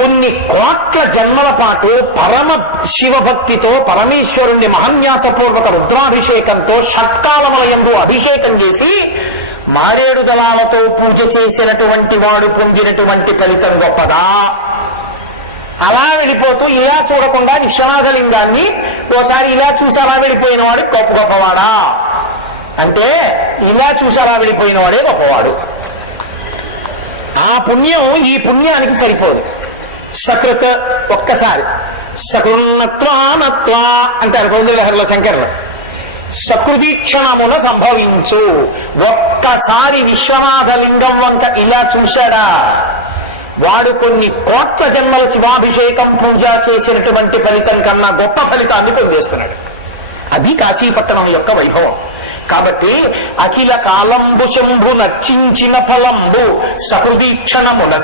కొన్ని కోట్ల జన్మల పాటు పరమ శివభక్తితో పరమేశ్వరుణ్ణి మహన్యాసపూర్వక రుద్రాభిషేకంతో షట్కాలమలయంలో అభిషేకం చేసి మారేడు దళాలతో పూజ చేసినటువంటి వాడు పొందినటువంటి ఫలితం గొప్పదా? అలా వెళ్ళిపోతూ ఇలా చూడకుండా విశ్వనాథలింగాన్ని ఓసారి ఇలా చూసి అలా వెళ్ళిపోయిన వాడు గొప్ప గొప్పవాడా? అంటే ఇలా చూసి అలా వెళ్ళిపోయిన వాడే గొప్పవాడు. ఆ పుణ్యం ఈ పుణ్యానికి సరిపోదు. సకృత్ ఒక్కసారి. సకృన్నత్వానత్వా అంటారు సౌందర్యహరిలో శంకరులు. సకృతీక్షణమున సంభవించు. ఒక్కసారి విశ్వనాథ లింగం వంక ఇలా చూశాడా? వాడు కొన్ని కోట్ల జన్మల శివాభిషేకం పూజ చేసినటువంటి ఫలితం కన్నా గొప్ప ఫలితాన్ని పొందేస్తున్నాడు అది కాశీపట్టణం యొక్క వైభవం. కాబట్టి అఖిల కాలంబు శంభు నర్చించిన ఫలంబు సహృదీక్షణమున